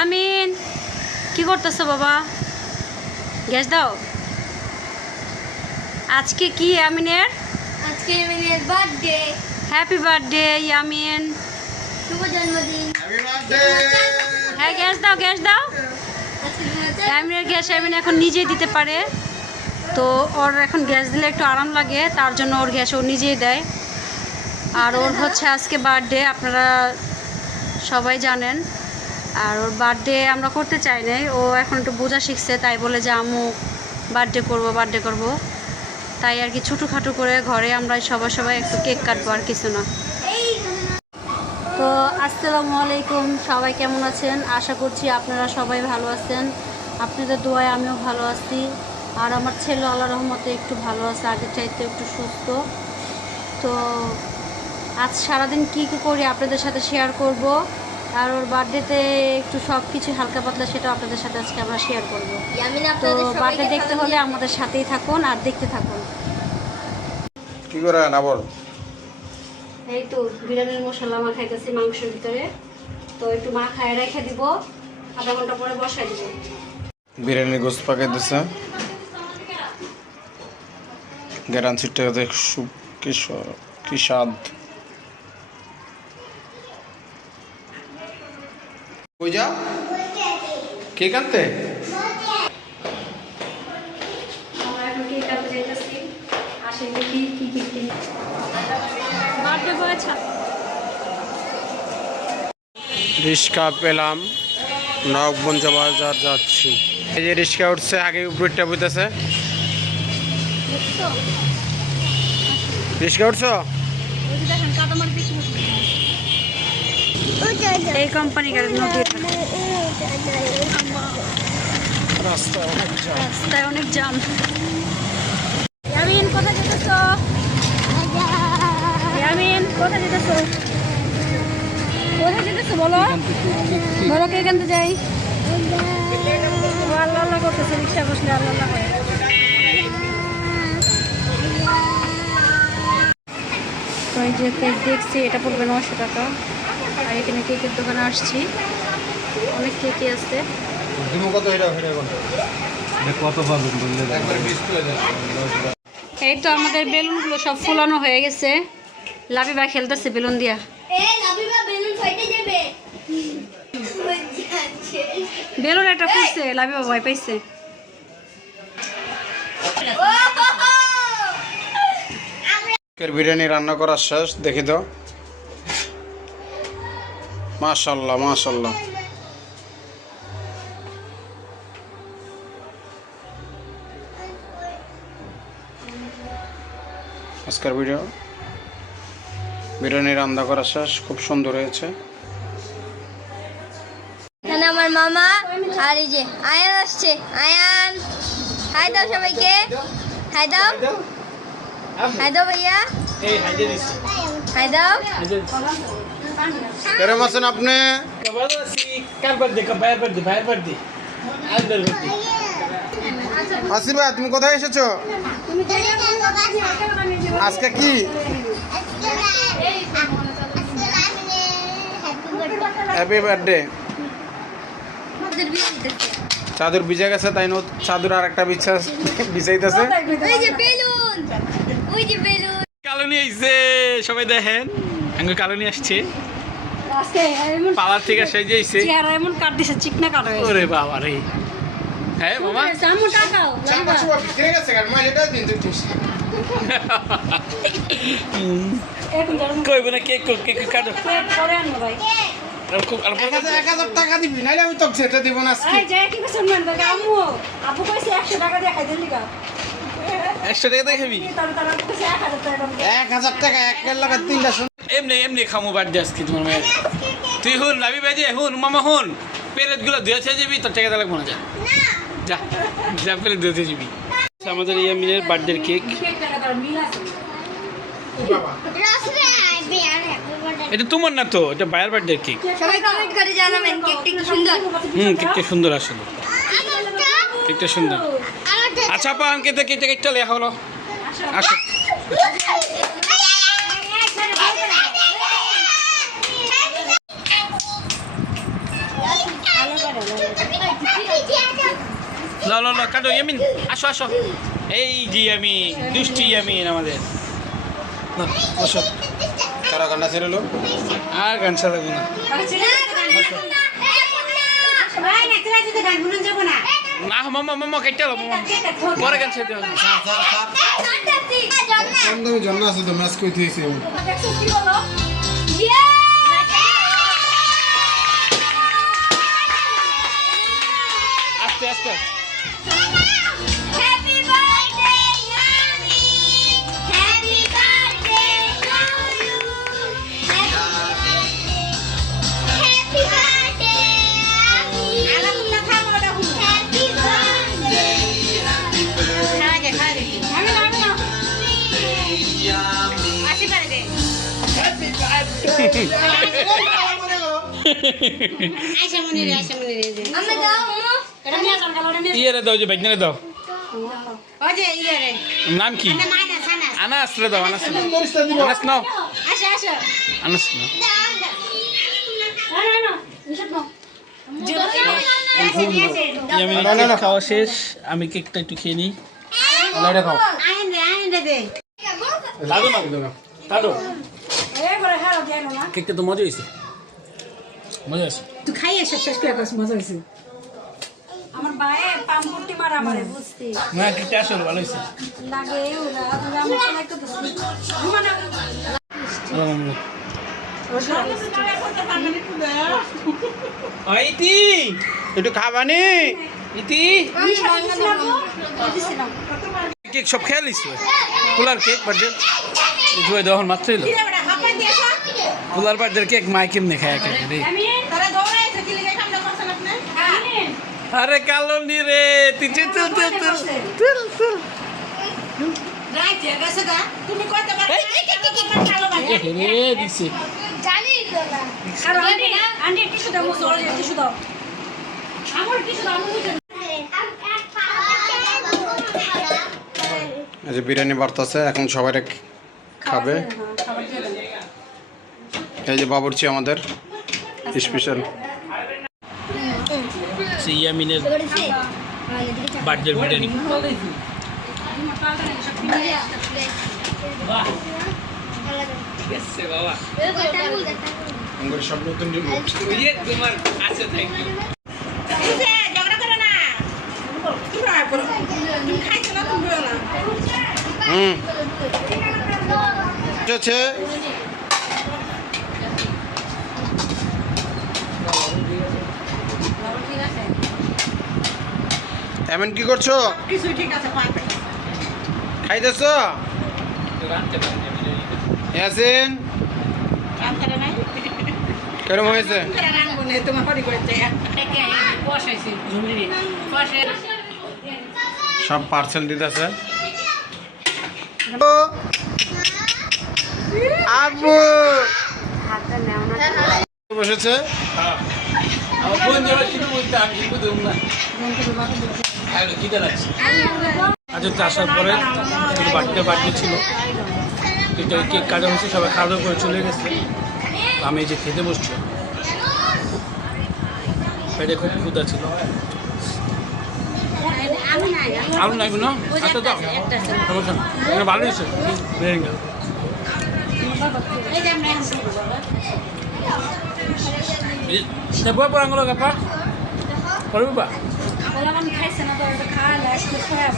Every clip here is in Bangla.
ইয়ামিন কি করতেছো বাবা? গ্যাস দাও। আজকে কি ইয়ামিনের? আজকে ইয়ামিনের বার্থডে। হ্যাপি বার্থডে ইয়ামিন, শুভ জন্মদিন। Happy birthday. হ্যাঁ গ্যাস দাও, গ্যাস দাও। আজকে ইয়ামিনের গ্যাস ইয়ামিন এখন নিজেই দিতে পারে, তো ওর এখন গ্যাস দিলে একটু আরাম লাগে, তার জন্য ওর গ্যাস ও নিজেই দেয়। আর ওর হচ্ছে আজকে বার্থডে, আপনারা সবাই জানেন। আর ওর বার্থডে আমরা করতে চাই নাই, ও এখন একটু বোঝা শিখছে, তাই বলে যে আম্মু বার্থডে করব। তাই আর কি ছোটোখাটো করে ঘরে আমরা সবাই একটু কেক কাটবো, আর কিছু না। তো আসসালামু আলাইকুম, সবাই কেমন আছেন? আশা করছি আপনারা সবাই ভালো আছেন। আপনাদের দোয়ায় আমিও ভালো আছি। আর আমার ছেলে আল্লাহর রহমতে একটু ভালো আছে, আগের চাইতে একটু সুস্থ। তো আজ সারাদিন কী করি আপনাদের সাথে শেয়ার করব। আর ওর বার্থডেতে একটু সব কিছু হালকা পাতলা, সেটা আপনাদের সাথে আজকে আমরা শেয়ার করব। তো বার্থডে দেখতে হলে আমাদের সাথেই থাকুন আর দেখতে থাকুন। কি করে না বল? এই তো বিরিয়ানির মশলা মাখাইতেছি মাংসের ভিতরে, তো একটু মাখায় রেখে দিব, আধা ঘন্টা পরে বসাই দিব। বিরিয়ানির গোস্ত পাকাইতেছে, গ্যারান্সিটা দেখ কি স্বাদ। কই যাও? কেক আনতে? আমরা এখন কেক কাটতে যাইতেছি, আসেন দেখি কি কি কিনি। বার্থডে বয় রিক্সা পেলাম, নবগঞ্জ বাজার যাচ্ছি। এই যে রিক্সা উঠছে, আগে উপরেরটা বুঝতেছে। রিক্সা উঠছো? এই কোম্পানি গাড়ি নদীর রাস্তায় অনেক জাম। ইয়ামিন কোথায় যেতেছো? ইয়ামিন কোথায় যেতেছো? কোথায় যেতেছো বলো, বলো কে এখান থেকে যাই। ও আল্লাহ আল্লাহ করতেছে, রিক্সা বসলে আল্লাহ আল্লাহ করে। তো এই যে কেক দেখছি, এটা পড়বে 900 টাকা। আর এখানে কেকের দোকানে আসছি, অনেক কেকই আছে। এই তো আমাদের বেলুনগুলো সব ফুলানো হয়ে গেছে, লাবিবা খেলতেছে বেলুন দিয়া। বেলুন একটা ফুটছে, লাবিবা ভয় পাইছে। বিরিয়ানি রান্না করা শেষ, দেখি তো। মাশাআল্লাহ মাশাআল্লাহ। আজকের বিরিয়ানি রান্না করা শেষ, খুব সুন্দর হয়েছে। এখানে আমার মামা আর এই যে আয়ান আসছে। আয়ান হাই দাও সবাইকে, হাই দাও, হাই দাও ভাইয়া, হাই দাও। কেরম আছেন আপনি? আসিবা, তুমি কোথায় এসেছো আজকে? কি হ্যাপি বার্থডে। চাদর ভিজে গেছে, তাই না? চাদর আর একটা বিছাইতেছে। ওই যে বেলুন, ওই যে বেলুন। কালনি আইছে, সবাই দেখেন আঙ্গুর কালনি আসছে পাওয়ার থেকে সেজে আইছে। চেহারা এমন কাট দিছে, চিকনা কাট হয়েছে। ওরে বাবা রে। হ্যাঁ মামা, আম্মু টাকাও লাবিবা। কইব না কেক কেক কাটো। পরে আনবো ভাই। আর খুব আর 1000 টাকা দিবি, নাইলে আমি তোকে সেটা দিব না আজকে। এই যে কি কইছেন মান দাদা আম্মু, আপু কইছে 100 টাকা দিয়ে খাই দিলি গা। 100 টাকা দিয়ে খাবি? তারা কইছে 1000 টাকা। 1000 টাকা একের লগে তিনটা শুন। এমনি খামো বার্থডে আজকে তোমার মায়ের। তুই হুন লাবি বাজে হুন মামা হুন, পেলেট গুলো ধুয়েছে যাবি, তোর টাকা লাগবে না। যা যা পেলেট ধুয়েছে যাবি। আমাদের ইয়ামিনের বার্থডের কেক। এটা তোমার না তো, এটা বায়ার বার্থডের কেক। সবাই কমেন্ট করে জানাবেন কেকটা কি সুন্দর। কেকটা সুন্দর আসলে, কেকটা সুন্দর। আচ্ছা আপা আমাকে তো কেকটা লেখা হলো। আসো। লো লো লো কাটো ইয়ামিন আসো আসো এই জি ইয়ামিন দুষ্টি ইয়ামিন আমাদের না, বসো কারা কান্না ছেড়ে লো আর গান চালাবো না না মামা মামা কেটে লো মামা পরে গান ছেড়ে দেবো তুমি জন্য আছে তো ম্যাচ কই থইছি আস্তে আস্তে ইয়ে দাও যে বেগনে দাও নাম কি আনাস রে দাও আনাস আনাস নাও আনাস নাও ইয়ামিন খাওয়া শেষ আমি কেকটা একটু খেয়ে নিই লাইটা খাও দাদু না দাদু কেকটা তো মজা হয়েছে মজা আছে তুই খাইয়ে সব শেষ করে কস মজা হয়েছে আমার বায়ে পাম্পুটি মারা আমারে বুঝতে না কেকটা আসলে ভালো হয়েছে লাগে ওরা তুমি আমার একটু ইতি একটু খাবানি ইতি কেক সব খেয়ে লিস কুলার কেক বার্থডে জুয়ে দেওয়ার মাত্রই লো কুলার বার্থডে কেক মাই কেমনে খায় একা রে আরে কালো নি রে তুই তুল তুল তুল তুল তুল রে দিছে এই যে বিরিয়ানি বাড়তেছে এখন সবাই খাবে এই যে বাবুর্চি আমাদের স্পেশাল ইয়ামিনের বার্থডে বিরিয়ানি বাবা সব নতুন তোমার আছে থ্যাংক ইউ আছে এমন কি করছো কিছুই ঠিক আছে খাইতেছ ইয়াসিন কেরম হয়েছে সব পার্সেল দিতেছে আব্বু বসেছে আমার বোন যারা শুধু বলতে আমি কিন্তু দেব না হ্যালো খিদে লাগছে আজ তো আসার পরে বার্থডে ছিল কিন্তু কেক কাটা হয়েছে সবাই খাওয়া দাওয়া করে চলে গেছে আমি এই যে খেতে বসছি পেটে খুব ক্ষুধা ছিল আলু নাই না আচ্ছা দাও সমস্যা না এখানে ভালো হয়েছে বিরিয়ানিটা Sebuah pulang lo apa? Kalau apa? Kalau kan kai sana tuh ada kalah, kita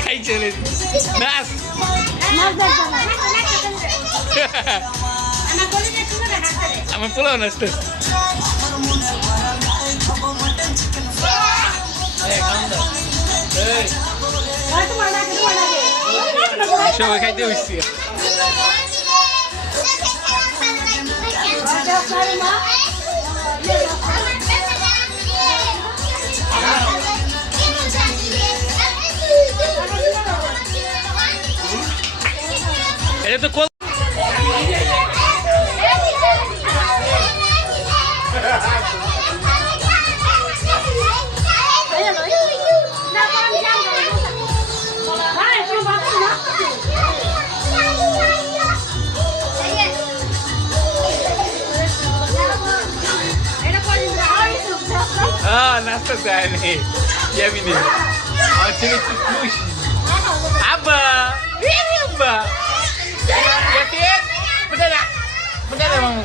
Kai jelit. Nas. Ama pulau nas tuh. Coba kai dia usia. Ini tuh kol. Ah, nasta saya nih. ইয়ামিনে আমার ছেলে খুব খুশি আব্বা আব্বা ইয়াসিন বেটা মামা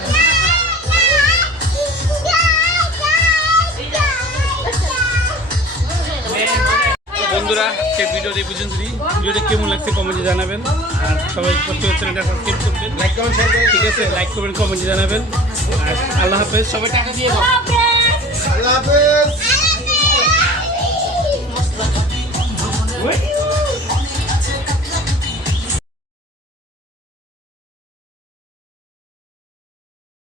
বন্ধুরা আজকে ভিডিওটা এই পর্যন্তই। ভিডিওটা কেমন লাগছে কমেন্টে জানাবেন আর সবাই চ্যানেলটা সাবস্ক্রাইব করবেন, লাইক কমেন্ট শেয়ার করবেন। ঠিক আছে, লাইক করবেন, কমেন্টে জানাবেন। আর আল্লাহ হাফেজ, সবাই টাকা দিয়ে দাও। আল্লাহ হাফেজ।